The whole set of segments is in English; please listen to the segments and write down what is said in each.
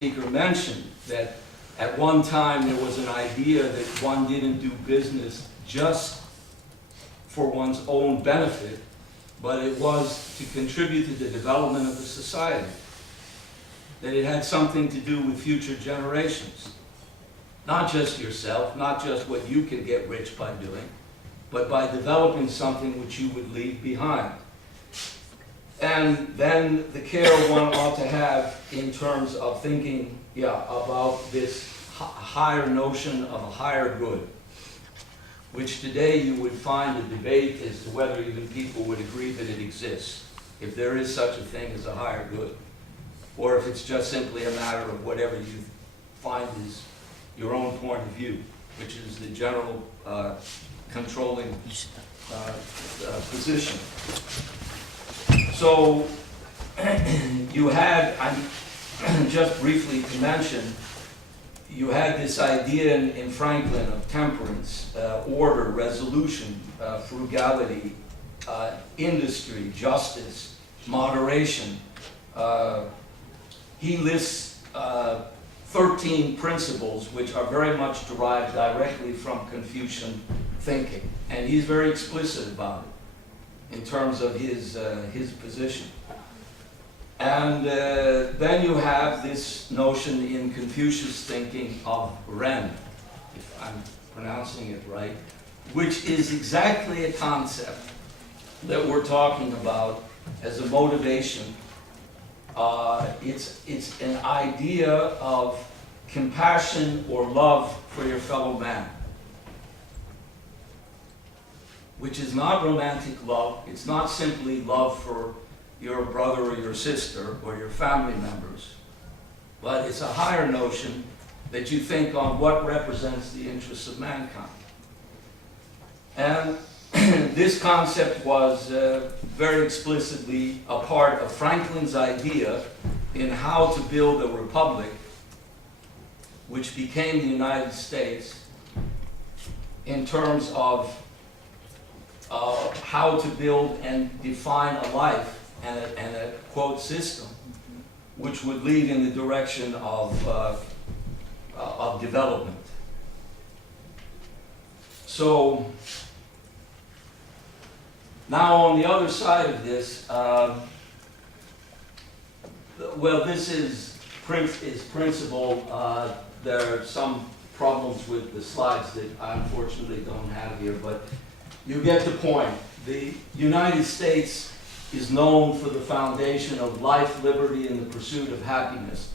speaker mentioned that at one time there was an idea that one didn't do business just for one's own benefit, but it was to contribute to the development of the society, that it had something to do with future generations. Not just yourself, not just what you can get rich by doing, but by developing something which you would leave behind. And then the care one ought to have in terms of thinking, about this higher notion of a higher good, which today you would find a debate as to whether even people would agree that it exists, if there is such a thing as a higher good, or if it's just simply a matter of whatever you find is your own point of view, which is the general controlling position. So you had, just briefly to mention, you had this idea in Franklin of temperance, order, resolution, frugality, industry, justice, moderation. He lists 13 principles which are very much derived directly from Confucian thinking, and he's very explicit about it in terms of his position. And then you have this notion in Confucius thinking of Ren, if I'm pronouncing it right, which is exactly a concept that we're talking about as a motivation. It's an idea of compassion or love for your fellow man, which is not romantic love. It's not simply love for your brother or your sister or your family members, but it's a higher notion that you think on what represents the interests of mankind. And this concept was very explicitly a part of Franklin's idea in how to build a republic, which became the United States, in terms of how to build and define a life and a quote system which would lead in the direction of development. So now on the other side of this, this is principle. There are some problems with the slides that I unfortunately don't have here, but you get the point. The United States is known for the foundation of life, liberty, and the pursuit of happiness.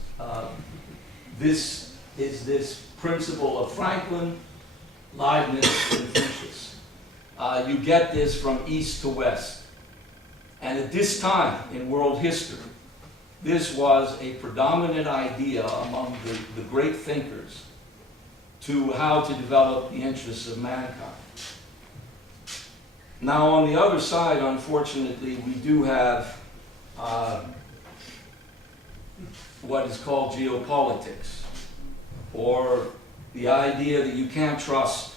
This is this principle of Franklin, Leibniz, and Confucius. You get this from east to west. And at this time in world history, this was a predominant idea among the great thinkers to how to develop the interests of mankind. Now, on the other side, unfortunately, we do have what is called geopolitics, or the idea that you can't trust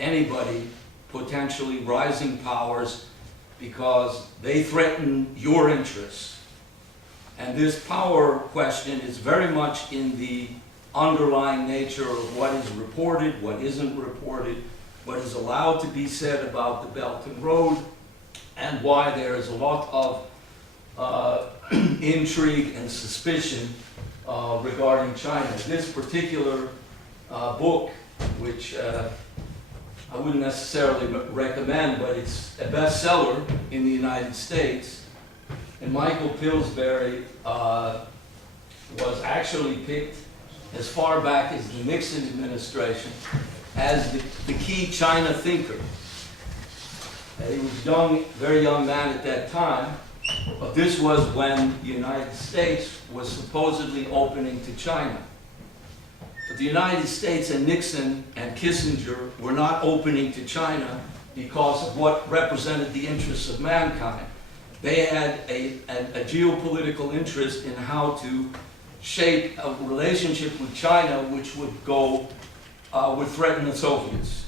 anybody, potentially rising powers, because they threaten your interests. And this power question is very much in the underlying nature of what is reported, what isn't reported, what is allowed to be said about the Belt and Road, and why there is a lot of intrigue and suspicion regarding China. This particular book, which I wouldn't necessarily recommend, but it's a bestseller in the United States, and Michael Pillsbury was actually picked as far back as the Nixon administration as the key China thinker. He was young, very young man at that time, but this was when the United States was supposedly opening to China. But the United States and Nixon and Kissinger were not opening to China because of what represented the interests of mankind. They had a geopolitical interest in how to shape a relationship with China which would threaten the Soviets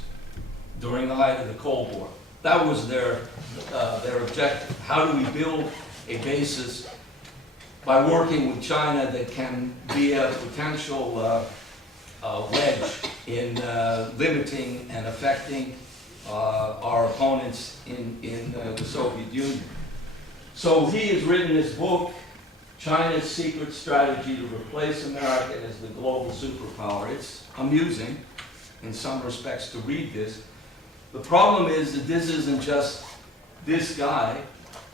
during the height of the Cold War. That was their objective. How do we build a basis by working with China that can be a potential wedge in limiting and affecting our opponents in the Soviet Union. So he has written this book, China's Secret Strategy to Replace America as the Global Superpower. It's amusing in some respects to read this. The problem is that this isn't just this guy,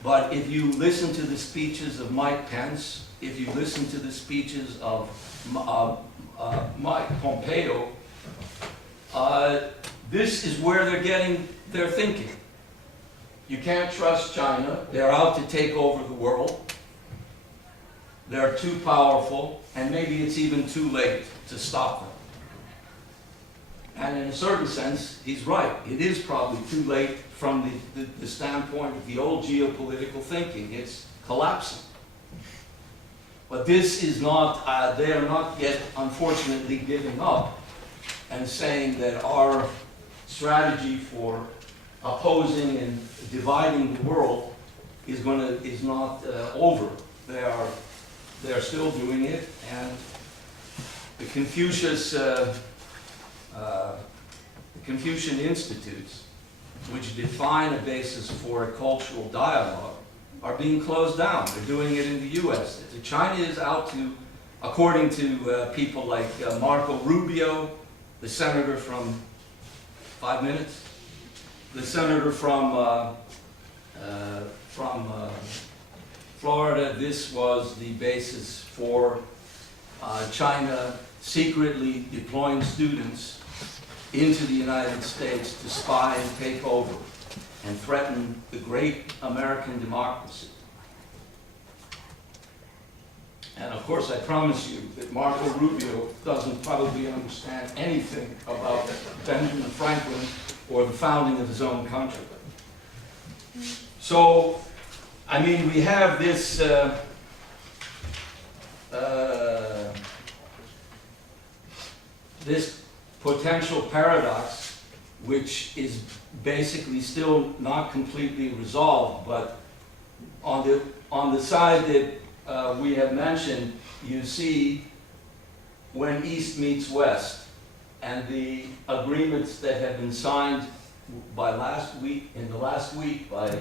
but if you listen to the speeches of Mike Pence, if you listen to the speeches of Mike Pompeo, this is where they're getting their thinking. You can't trust China. They're out to take over the world. They're too powerful, and maybe it's even too late to stop them. And in a certain sense, he's right. It is probably too late from the standpoint of the old geopolitical thinking. It's collapsing. But this is not, they are not yet, unfortunately, giving up and saying that our strategy for opposing and dividing the world is not over. They are still doing it, and the Confucian institutes, which define a basis for a cultural dialogue, are being closed down. They're doing it in the U.S. China is out to, according to people like Marco Rubio, the senator from, 5 minutes, the senator from Florida, this was the basis for China secretly deploying students into the United States to spy and take over and threaten the great American democracy. And of course, I promise you that Marco Rubio doesn't probably understand anything about Benjamin Franklin or the founding of his own country. So, I mean, we have this this potential paradox, which is basically still not completely resolved, but on the side that we have mentioned, you see when East meets West, and the agreements that have been signed by in the last week by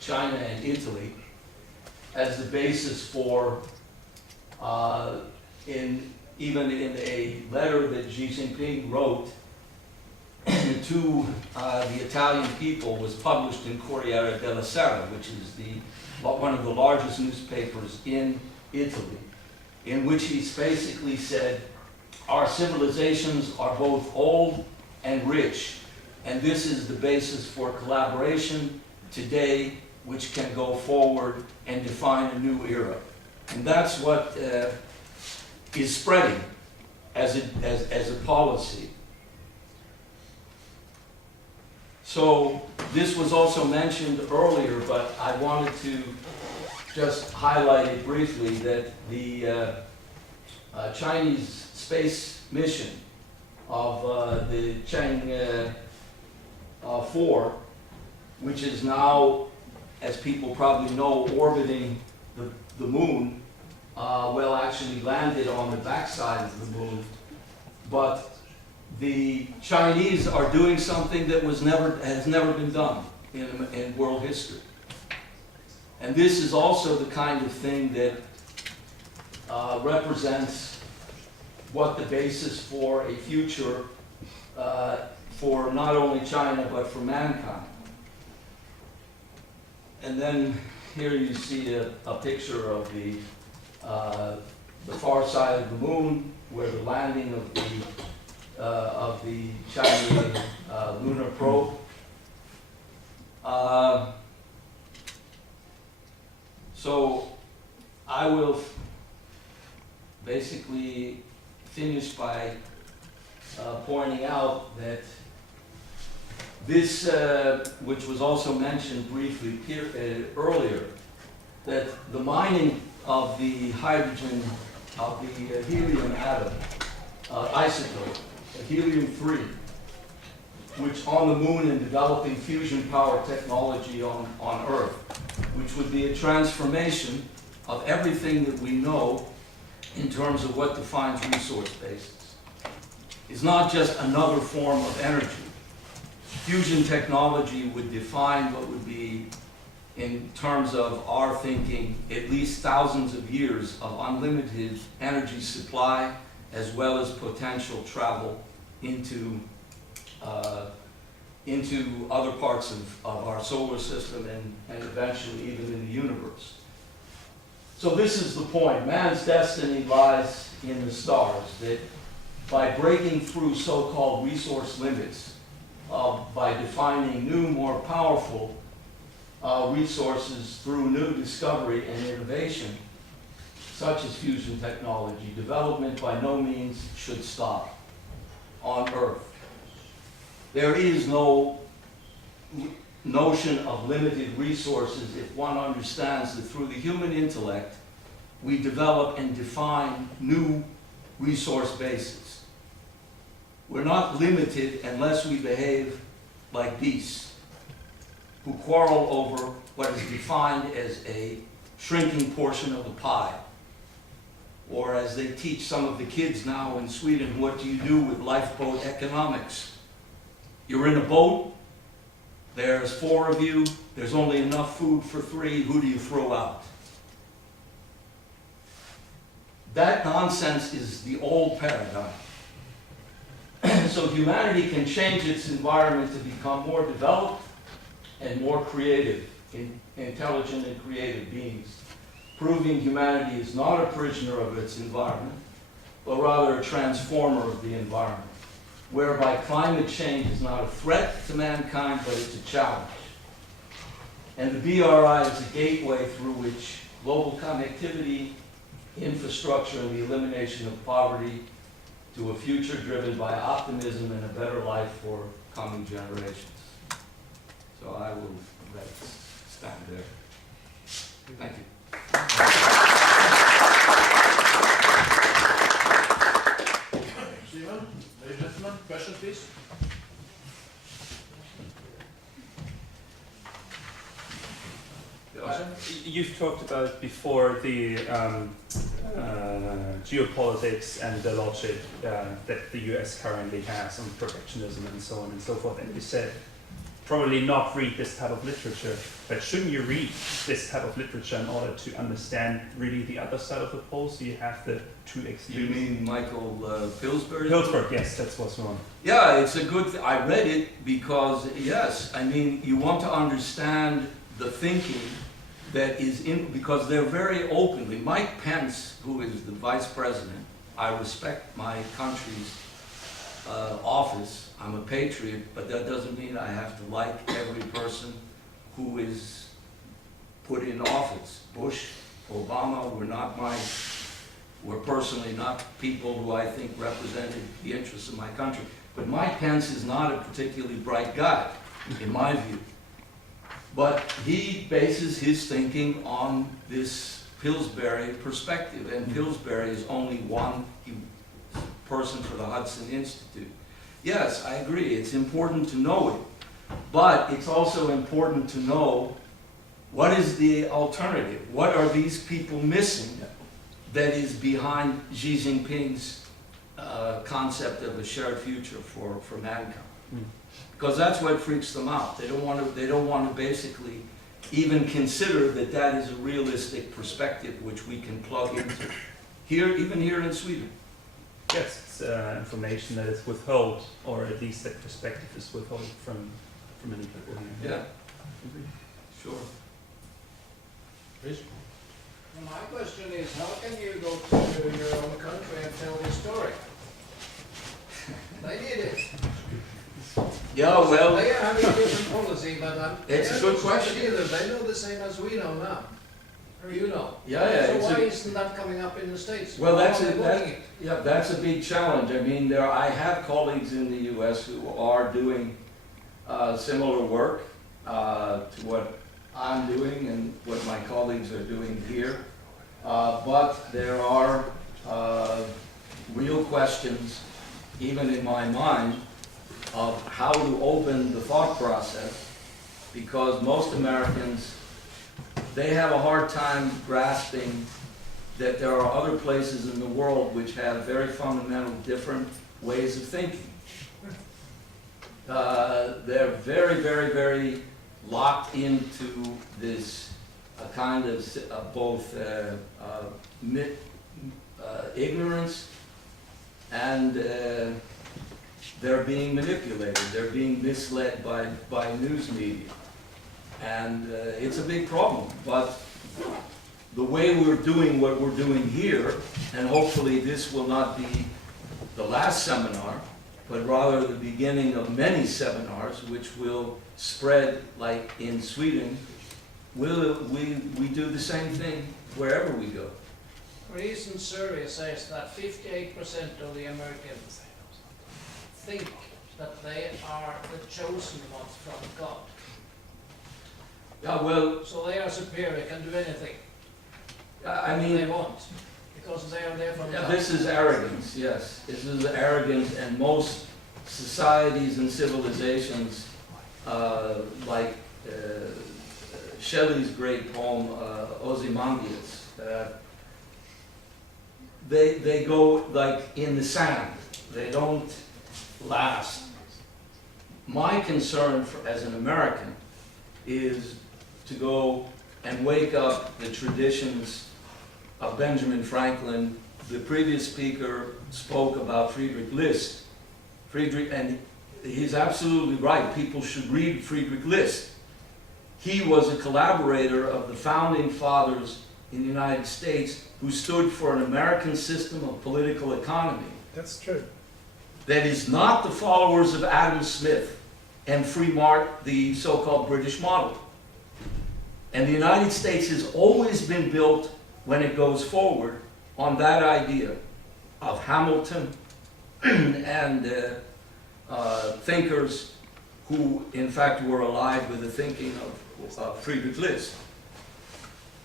China and Italy as the basis for, even in a letter that Xi Jinping wrote to the Italian people, was published in Corriere della Sera, which is one of the largest newspapers in Italy, in which he basically said, our civilizations are both old and rich, and this is the basis for collaboration today, which can go forward and define a new era. And that's what is spreading as a policy. So this was also mentioned earlier, but I wanted to just highlight it briefly, that the Chinese space mission of the Chang'e 4, which is now, as people probably know, orbiting the moon, well, actually landed on the backside of the moon, but the Chinese are doing something that has never been done in world history. And this is also the kind of thing that represents what the basis for a future for not only China but for mankind. And then here you see a picture of the far side of the moon, where the landing of the Chinese lunar probe. So I will basically finish by pointing out that this, which was also mentioned briefly earlier, that the mining of the hydrogen, of the helium atom, isotope, helium-3, which on the moon and developing fusion power technology on Earth, which would be a transformation of everything that we know in terms of what defines resource bases. It's not just another form of energy. Fusion technology would define what would be, in terms of our thinking, at least thousands of years of unlimited energy supply, as well as potential travel into other parts of our solar system and eventually even in the universe. So this is the point. Man's destiny lies in the stars, that by breaking through so-called resource limits, by defining new, more powerful resources through new discovery and innovation, such as fusion technology, development by no means should stop on Earth. There is no notion of limited resources if one understands that through the human intellect, we develop and define new resource bases. We're not limited unless we behave like beasts who quarrel over what is defined as a shrinking portion of the pie. Or as they teach some of the kids now in Sweden, what do you do with lifeboat economics? You're in a boat, there's 4 of you, there's only enough food for 3, who do you throw out? That nonsense is the old paradigm. So humanity can change its environment to become more developed and more creative, intelligent and creative beings, proving humanity is not a prisoner of its environment, but rather a transformer of the environment, whereby climate change is not a threat to mankind, but it's a challenge. And the BRI is a gateway through which global connectivity, infrastructure, and the elimination of poverty to a future driven by optimism and a better life for coming generations. So I will let it stand there. Thank you. Stephen, ladies and gentlemen, question please. You've talked about before the geopolitics and the logic that the US currently has on protectionism and so on and so forth, and you said probably not read this type of literature, but shouldn't you read this type of literature in order to understand really the other side of the pole, so you have the two extremes? You mean Michael Pillsbury? Pillsbury, yes, that's what's wrong. Yeah, it's a good I read it because, yes, I mean, you want to understand the thinking that is in, because they're very openly. Mike Pence, who is the vice president, I respect my country's office. I'm a patriot, but that doesn't mean I have to like every person who is put in office. Bush, Obama, we're personally not people who I think represented the interests of my country. But Mike Pence is not a particularly bright guy, in my view. But he bases his thinking on this Pillsbury perspective, and Pillsbury is only one person for the Hudson Institute. Yes, I agree, it's important to know it, but it's also important to know what is the alternative. What are these people missing that is behind Xi Jinping's concept of a shared future for mankind? Because that's what freaks them out. They don't want to basically even consider that that is a realistic perspective which we can plug into. Here, even here in Sweden. Yes, it's information that is withheld, or at least that perspective is withheld from many people here. Yeah, sure. Please. My question is, how can you go to your own country and tell this story? They did it. Yeah, well, They are having a different policy, but it's a good question. Either. They know the same as we know now. Or you know. Yeah, So it's why a, isn't that coming up in the States? well, Why that's are they it. blocking it? Yeah, that's a big challenge. I mean, I have colleagues in the U.S. who are doing similar work to what I'm doing and what my colleagues are doing here. But there are real questions, even in my mind, of how to open the thought process, because most Americans they have a hard time grasping that there are other places in the world which have very fundamental different ways of thinking. They're very, very, very locked into this kind of both ignorance and they're being manipulated. They're being misled by news media. And it's a big problem. But the way we're doing what we're doing here, and hopefully this will not be the last seminar, but rather the beginning of many seminars which will spread like in Sweden, we do the same thing wherever we go. A recent survey says that 58% of the Americans think that they are the chosen ones from God. Yeah, well, So they are superior, can do anything I they mean, want, because they are there from yeah, God. this is arrogance, yes. This is arrogance, and most societies and civilizations, like Shelley's great poem, Ozymandias, they go like in the sand. They don't last. My concern as an American is to go and wake up the traditions of Benjamin Franklin. The previous speaker spoke about Friedrich List. And he's absolutely right. People should read Friedrich List. He was a collaborator of the founding fathers in the United States who stood for an American system of political economy. That's true. That is not the followers of Adam Smith and the so-called British model. And the United States has always been built, when it goes forward, on that idea of Hamilton and thinkers who, in fact, were allied with the thinking of Friedrich List.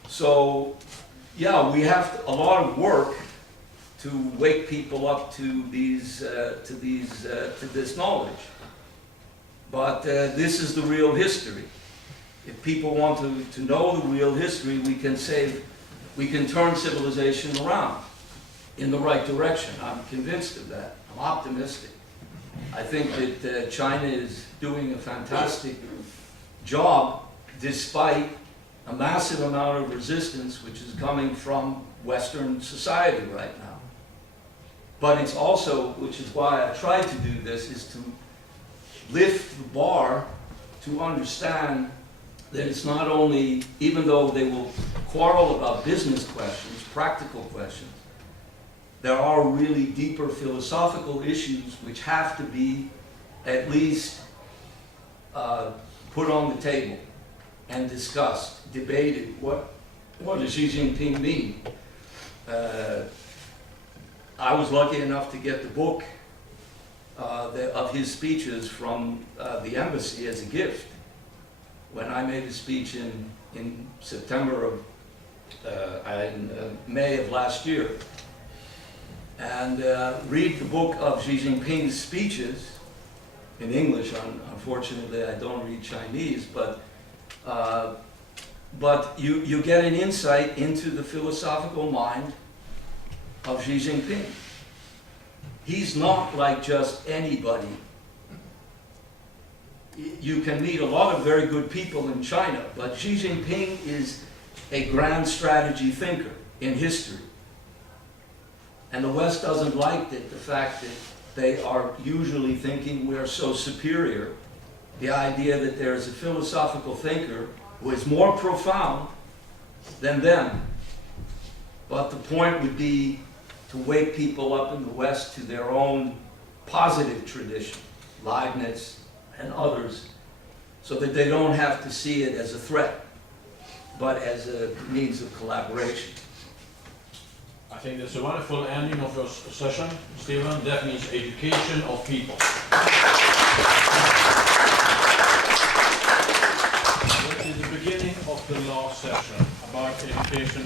So, yeah, we have a lot of work to wake people up to this knowledge. But this is the real history. If people want to know the real history, we can turn civilization around in the right direction. I'm convinced of that. I'm optimistic. I think that China is doing a fantastic job despite a massive amount of resistance which is coming from Western society right now. But it's also, which is why I tried to do this, is to lift the bar to understand that it's not only, even though they will quarrel about business questions, practical questions, there are really deeper philosophical issues which have to be at least put on the table and discussed, debated. What does Xi Jinping mean? I was lucky enough to get the book of his speeches from the embassy as a gift when I made a speech in September of, May of last year. And read the book of Xi Jinping's speeches in English. Unfortunately, I don't read Chinese, but you get an insight into the philosophical mind of Xi Jinping. He's not like just anybody. You can meet a lot of very good people in China, but Xi Jinping is a grand strategy thinker in history. And the West doesn't like the fact that they are usually thinking we are so superior. The idea that there is a philosophical thinker who is more profound than them. But the point would be to wake people up in the West to their own positive tradition, Leibniz and others, so that they don't have to see it as a threat, but as a means of collaboration. I think that's a wonderful ending of your session, Stephen. That means education of people. That is the beginning of the last session about education.